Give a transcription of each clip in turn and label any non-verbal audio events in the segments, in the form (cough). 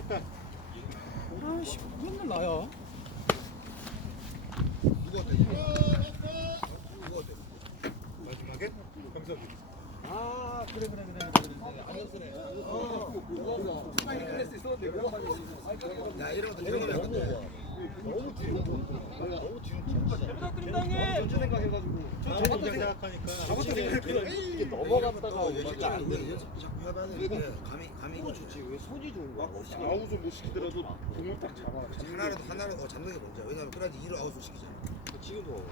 아이씨, 맨날 나야. 누가 돼? 누가 돼? 마지막에? 강석이. 응. 아, 그래, 그래, 그래. 그래. 아, 그래. 그래. 여러가지 여러가지 아, 아, 야 이러고 들어가면 안 돼. 너무 뒤 아, 너무 뒤로 아, 아, 진짜. 당해. 저 생각해 가지고. 저것도 생각하니까. 저것도 생각해. 어머다가 진짜 안 되는데. 그래. 자꾸 해봐야 그래. 되 감이 감이 뭐 좋지. 왜 소지 좋은 거 아웃을 못 시키더라도 공을 딱 잡아. 하나라 하나라도 잡는 게먼저 왜냐면 그래지 일을 아웃을 시키잖 아, 지금도.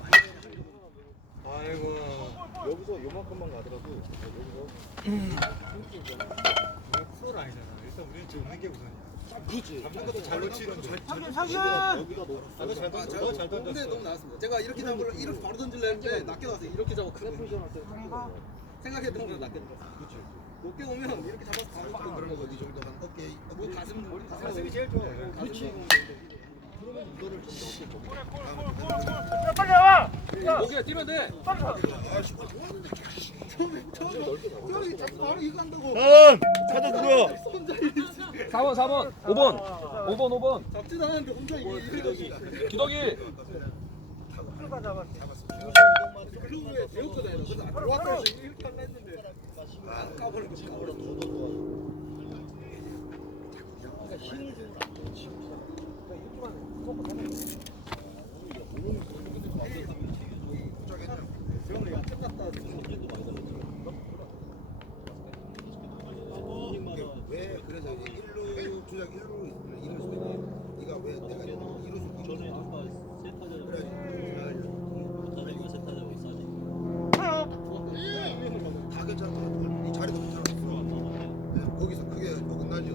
아이고. 여기서 요만큼만 가더라도 여기서. 풀라인이잖 일단 우리는 지금 한게 우선이야. 그지 잡는 것도 잘 넣지. 잘 잡는 거. 여기가 잘 잡았어. 근데 너무 나왔습니다. 제가 이렇게 잡으려 이렇게 바로 던질려 는데 낚여 가서 이렇게 잡아 그 생각했던 것보낫겠죠 어깨 오면 (noise) 이렇게 잡아서 할까? 그런 거지. 이 정도 어깨. 뭐 가슴 머리 가슴이 제일 좋아. 그렇지. 그를 빨리 와. 목이야 뛰면 돼. 빨리 아씨, 처 바로 이거 한다고. 응. 찾아 들어. 4번 4번 5번 5번 5번. 잡덕이 댓글가 잡았어요. 잡았어. 그 후에 배웠잖아요. 그래서 안 까버리고 까버려 더더더. 힘을 주는 거. 힘을 주는 거. 이쪽에 세영이가 끝났다. 전진도 많이 радио.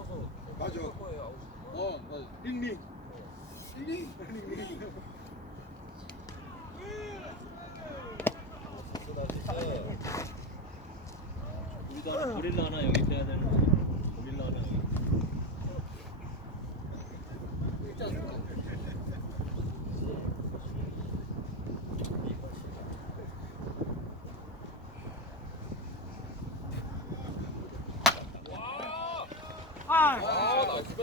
(noise) 맞아. 어, 맞아. 릴링. 릴링. 릴링. 릴링. 릴링. 릴링. 릴링. 릴링. 릴링.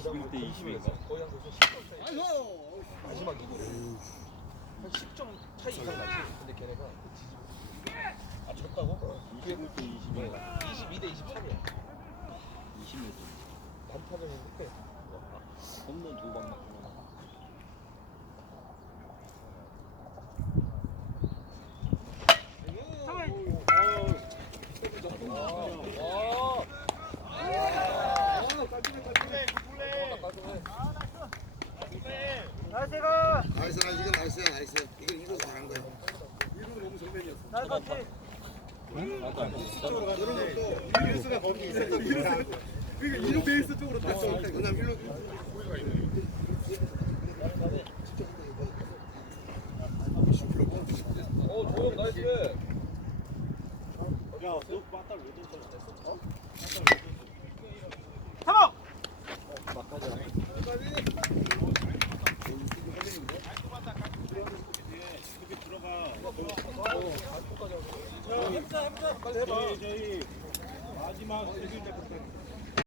21대 20인가? 거의 한 10점 차이. 아이고! 마지막 이거. 한 10점 차이 이상 나지. 근데 걔네가 아 졌다고? 21대 어. 20. 22대 23이야. 22대 20. 반타를 했는데. 없는 두번 맞고. 아이고. 아. 와. 아. 날씨 날씨 날씨 날씨 이건 이거 잘한 거야. 이거 너무 정면이었어. 날 응? 같아. 이런 것도 스가 거기 있어. 이런 거. 그러니까 이런 베이스 쪽으로 다 쏠. 그다음 일로. 야, 너 빠따 왜 됐어? 어? 빠따 왜 됐어? 타봉! 어, 빠따지 않아? 빠따지! جي جي آخري ما سوي ٿي چڪو